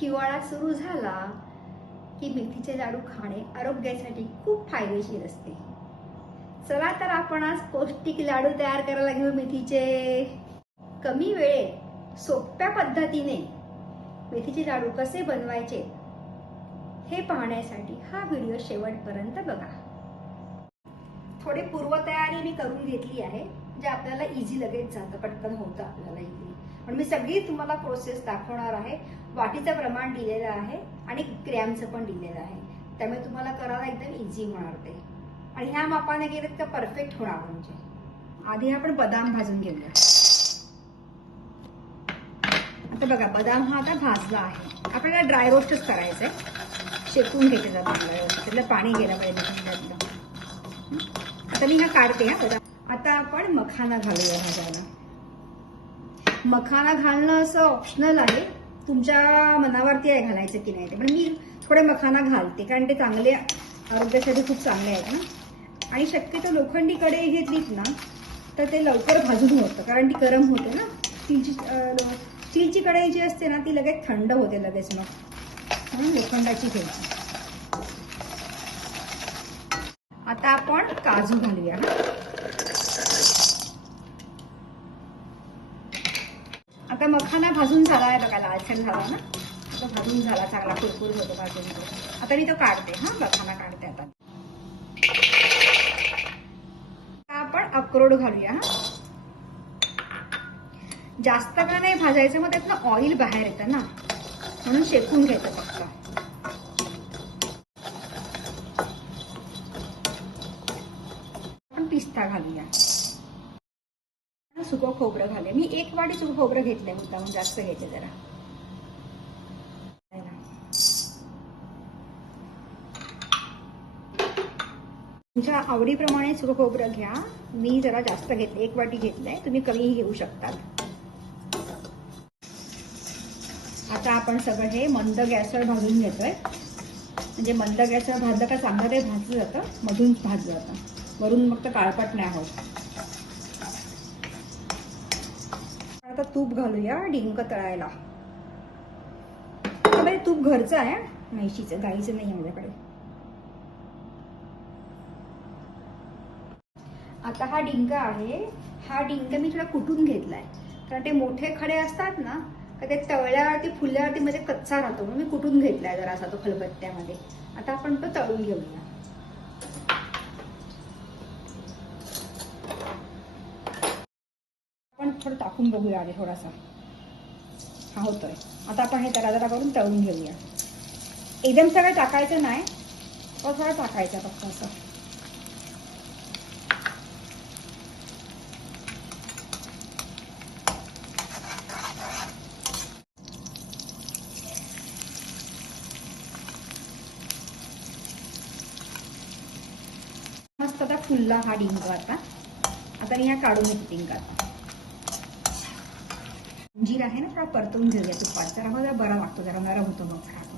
हिवाळा सुरू झाला की मेथीचे लाडू खाणे आरोग्यासाठी खूप फायदेशीर असते. चला तर आपण आज पौष्टिक लाडू तयार करायला घेऊ मेथीचे. कमी वेळेत सोप्या पद्धतीने मेथीचे लाडू कसे बनवायचे हे पाहण्यासाठी हा व्हिडिओ शेवटपर्यंत बघा. थोडी पूर्वतयारी मी करून घेतली आहे जे आपल्याला इझी लगेच जातं पटकन होतं आपल्याला इझी पण मी सगळी तुम्हाला प्रोसेस दाखवणार आहे. वाटीचं प्रमाण दिलेलं आहे आणि ग्रॅमचं पण दिलेलं आहे. त्यामुळे तुम्हाला करायला एकदम इझी होणार ते. आणि ह्या मापाने गेलेत का परफेक्ट होणार म्हणजे. आधी आपण बदाम भाजून घेऊया. आता बघा बदाम हा आता भाजला आहे. आपल्याला ड्राय रोस्टच करायचं आहे शेकून घ्यायचं जातं त्यातलं पाणी गेलं पाहिजे. आता मी हा काढते हा बदाम. आता आपण मखाना घालूया भाजायला. मखाना घालणं असं ऑप्शनल आहे. तुमच्या मनावरती आहे घालायचं की नाही ते. पण मी थोडे मखाना घालते कारण ते चांगले आरोग्यासाठी खूप चांगले आहेत ना. आणि शक्यतो लोखंडी कढई घेतलीत ना तर ते लवकर भाजून होतं कारण ती गरम होते ना. स्टीलची स्टीलची कढई जी असते ना ती लगेच थंड होते लगेच मग. म्हणून लोखंडाची घ्यायची. आता आपण काजू घालूया ना. आता मखाना भाजून झाला आहे बघा लालसन झाला ना? तो भाजून झाला चांगला कुरकुर होतो भाजून. आता मी तो काढते हा मखाना काढते आता. आता आपण अक्रोड घालूया हा. जास्त का नाही भाजायचं? मग त्यातनं ऑइल बाहेर येतं ना. म्हणून शेकून घ्यायचं फक्त आपण पिस्ता घालूया सुकं खोबरं घाले मी एक वाटी सुकं खोबरं घेतलंय मुद्दाम जास्त घेते जरा. तुमच्या आवडीप्रमाणे सुकं खोबरं घ्या. मी जरा जास्त घेतलं एक वाटी घेतलंय. तुम्ही कमीही घेऊ शकता. आता आपण सगळं हे मंद गॅसवर भाजून घेतोय. म्हणजे मंद गॅसवर भाजलं का चांगलं ते भाजलं जातं मधून भाजलं जातं. वरून मग तर काळपट नाही होत. आता तूप घालूया डिंक तळायला. तूप घरचं आहे हं. म्हैशीचं गाईचं नाही माझ्याकडे आता हा डिंक आहे हा डिंक मी थोडा कुटून घेतलाय. कारण ते मोठे खडे असतात ना तर ते तळल्यावरती फुलल्यावरती मध्ये कच्चा राहतो. म्हणून मी कुटून घेतलाय जरा असा तो खलबत्त्यामध्ये. आता आपण तो तळून घेऊया आपण थोडं टाकून बघूया आधी थोडासा. हा होतोय. आता आपण हे जरा जरा करून तळून घेऊया. एकदम सगळं टाकायचं नाही पण थोडं टाकायचं फक्त असं. मस्त आता फुलला हा डिंक आता. आता मी ह्या काढून घेते डिंक पनीर आहे ना थोडा परतवून घेऊया तुपात. जरा बघा बरा लागतो जरा नरम होतो मग खातो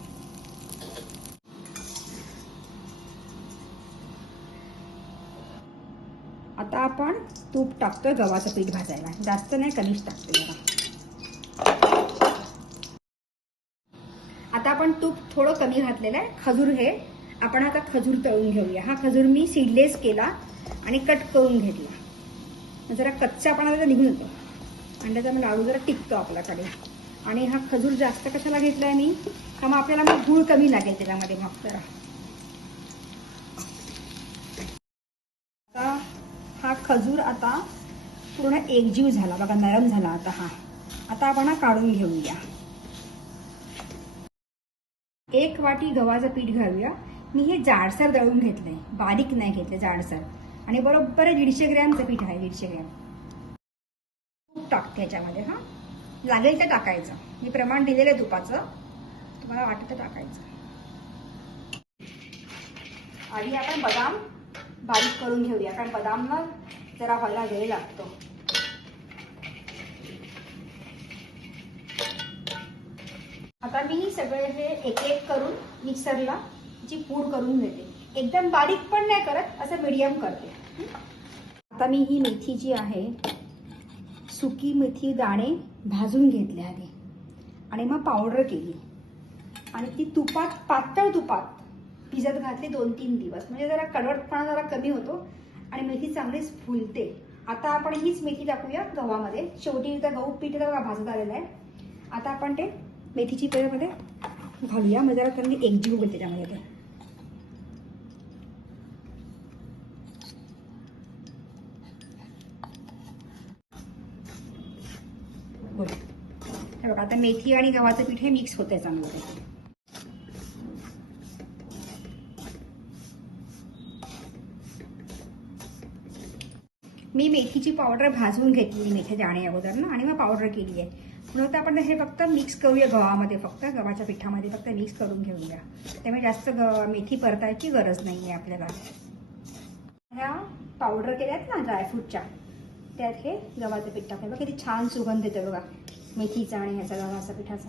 आता आपण तूप टाकतोय गव्हाचं पीठ भाजायला. जास्त नाही कमीच टाकतोय जरा. आता आपण तूप थोडं कमी घातलेलं आहे. खजूर हे आपण आता खजूर तळून घेऊया. हा खजूर मी सीडलेस केला आणि कट करून घेतला. जरा कच्चा पण आता निघून येतो आणि त्याचा मग लाडू जरा टिकतो आपल्याकडे आणि हा खजूर जास्त कशाला घेतलाय मी? हा मग आपल्याला मग गूळ कमी लागेल त्याच्यामध्ये मग जरा. आता हा खजूर आता पूर्ण एकजीव झाला. बघा नरम झाला आता हा. आता आपण हा काढून घेऊया. एक वाटी गव्हाचं पीठ घालूया. मी हे जाडसर दळून घेतलंय. बारीक नाही घेतलं जाडसर. आणि बरोबर दीडशे ग्रॅमचं पीठ आहे दीडशे ग्रॅम. टाकते याच्यामध्ये हा. लागेल तर टाकायचं. मी प्रमाण दिलेलं आहे तुपाचं तुम्हाला वाटतं टाकायचं. आधी आपण बदाम बारीक करून घेऊया कारण बदामला जरा व्हायला वेळ लागतो. आता मी सगळे हे एक एक करून मिक्सरला जी पूड करून घेते. एकदम बारीक पण नाही करत असं मीडियम करते. आता मी ही मेथी जी आहे सुकी मेथी दाणे भाजून घेतले आधी. आणि मग पावडर केली. आणि ती तुपात पातळ तुपात भिजत घातली दोन तीन दिवस. म्हणजे जरा कडवटपणा जरा कमी होतो आणि मेथी चांगलीच फुलते. आता आपण हीच मेथी टाकूया गव्हामध्ये. शेवटी इथं गहू पीठ इथं बघा भाजत आलेलं आहे. आता आपण ते मेथीची पेळमध्ये घालूया. म्हणजे जरा त्यांनी एकजीव होईल त्यामध्ये ते बोल हे बघा आता मेथी आणि गव्हाचं पीठ हे मिक्स होते चांगलं. मी मेथीची पावडर भाजून घेतली मेथी आणि अगोदर ना आणि मग पावडर केली आहे. म्हणून आपण हे फक्त मिक्स करूया गव्हामध्ये फक्त गव्हाच्या पिठामध्ये फक्त मिक्स करून घेऊया. त्यामुळे जास्त ग मेथी परतायची गरज नाही आहे आपल्याला. ह्या पावडर केल्यात आहेत ना ड्रायफ्रूटच्या त्यात हे गव्हाचं पीठ टाकलं बघा किती छान सुगंध येतो बघा. मेथीचा आणि ह्याचा गव्हाचा पिठाचा.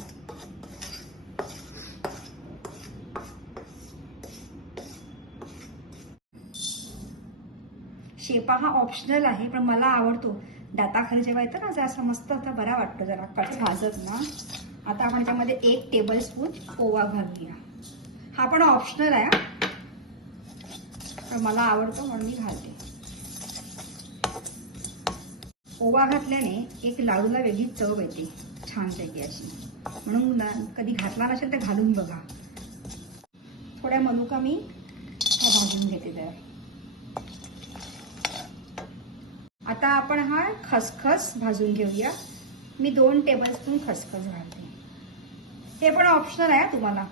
शेपा हा ऑप्शनल आहे पण मला आवडतो. दाताखाली जेव्हा येतं ना जरा मस्त आता बरा वाटतो जरा. कट भाजत ना. आता आपण त्यामध्ये एक टेबल स्पून ओवा घालूया हा पण ऑप्शनल आहे पण मला आवडतो म्हणून मी घालते. ओवा घातल्याने एक लाडूला वेगळी चव येते छानपैकी अशी. म्हणून ना कधी घातला नसेल तर घालून बघा. थोड्या मनुका मी भाजून घेते तर आता आपण हा खसखस भाजून घेऊया. मी दोन टेबलस्पून खसखस घालते. ते पण ऑप्शनल आहे तुम्हाला.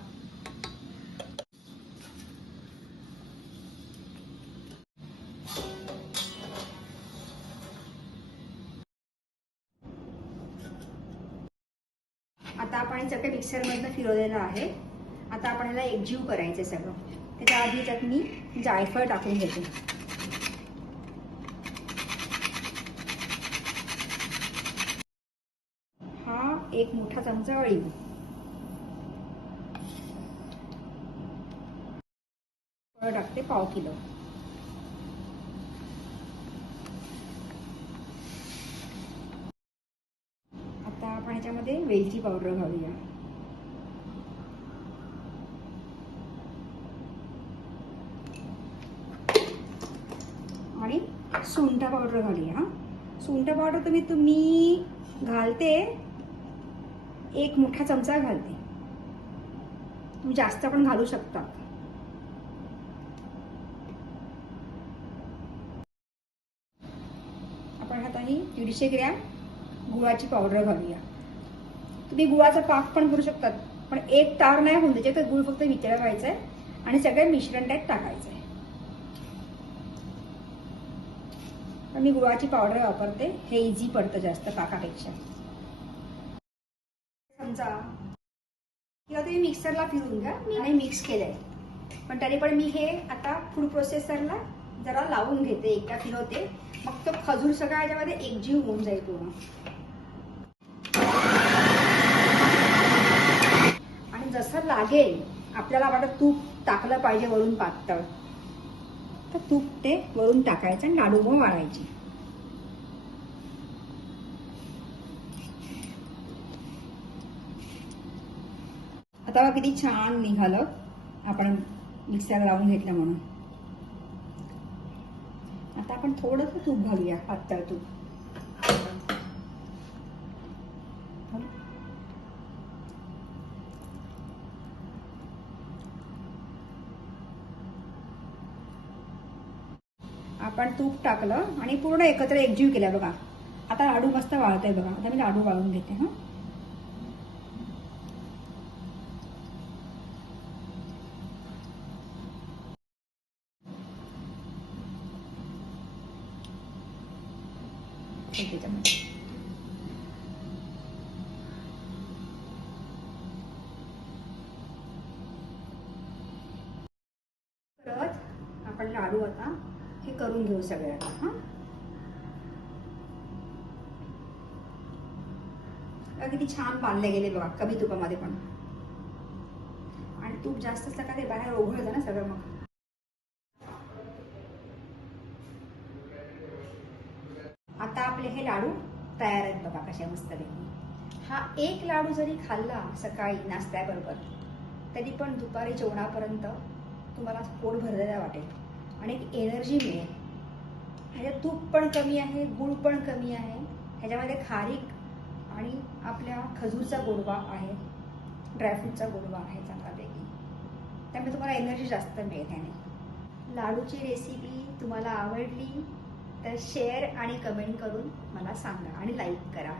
आता आपण सगळं मिक्सरमधनं फिरवलेलं आहे. आता आपण याला एकजीव करायचं सगळं. त्याच्या आधी त्यात मी जायफळ टाकून घेते. हा एक मोठा चमचा अळीव. टाकते पाव किलो आता आपण याच्यामध्ये वेलची पावडर घालूया. आणि सुंठ पावडर घालूया. हा सुंठ पावडर तुम्ही तुम्ही घालते एक मोठा चमचा घालते. तुम्ही जास्त पण घालू शकता. आपण आता ही दीडशे ग्रॅम गुळाची पावडर घालूया. तुम्ही गुळाचा पाक पण करू शकतात. पण एक तार नाही होऊन त्याच्यात गुळ फक्त वितळवायचा आहे आणि सगळं मिश्रण त्यात टाकायचं आहे मी गुळाची पावडर वापरते. हे इझी पडतं जास्त पाकापेक्षा. समजा किंवा तुम्ही मिक्सरला फिरून घ्या. मी नाही मिक्स केलंय. पण तरी पण मी हे आता फूड प्रोसेसरला जरा लावून घेते. एकदा फिरवते. मग तो खजूर सगळा याच्यामध्ये एकजीव होऊन जाईल पूर्ण आणि जसं लागेल. आपल्याला वाटत तूप टाकलं पाहिजे वरून पातळ. तर तूप ते वरून टाकायचं आणि लाडू मग वाळायचे आता बघा किती छान निघालं. आपण मिक्सर लावून घेतलं म्हणून. आता आपण थोडंसं तूप घालूया पातळ तूप. तूप टाकलं आणि पूर्ण एकत्र एकजीव केलं बघा. आता लाडू मस्त वाळत बघा. आता मी लाडू वाळून घेते हा. परत आपण लाडू आता हे करून घेऊ सगळे हा? किती छान बांधले गेले बघा कमी तुपामध्ये पण. आणि तूप जास्त असलं का ते बाहेर ओघळतं ना सगळं मग. आता आपले हे लाडू तयार आहेत बघा कशा मस्त हा एक लाडू जरी खाल्ला सकाळी नाश्त्याबरोबर तरी पण दुपारी जेवणापर्यंत तुम्हाला पोट भरलेलं वाटेल. आणि एक एनर्जी मिळेल. ह्याच्यात तूप पण कमी आहे गूळ पण कमी आहे. ह्याच्यामध्ये खारीक आणि आपल्या खजूरचा गोडवा आहे ड्रायफ्रूटचा गोडवा आहे चांगल्यापैकी. त्यामुळे तुम्हाला एनर्जी जास्त मिळेल ह्याने. लाडूची रेसिपी तुम्हाला आवडली तर शेअर आणि कमेंट करून मला सांगा आणि लाईक करा.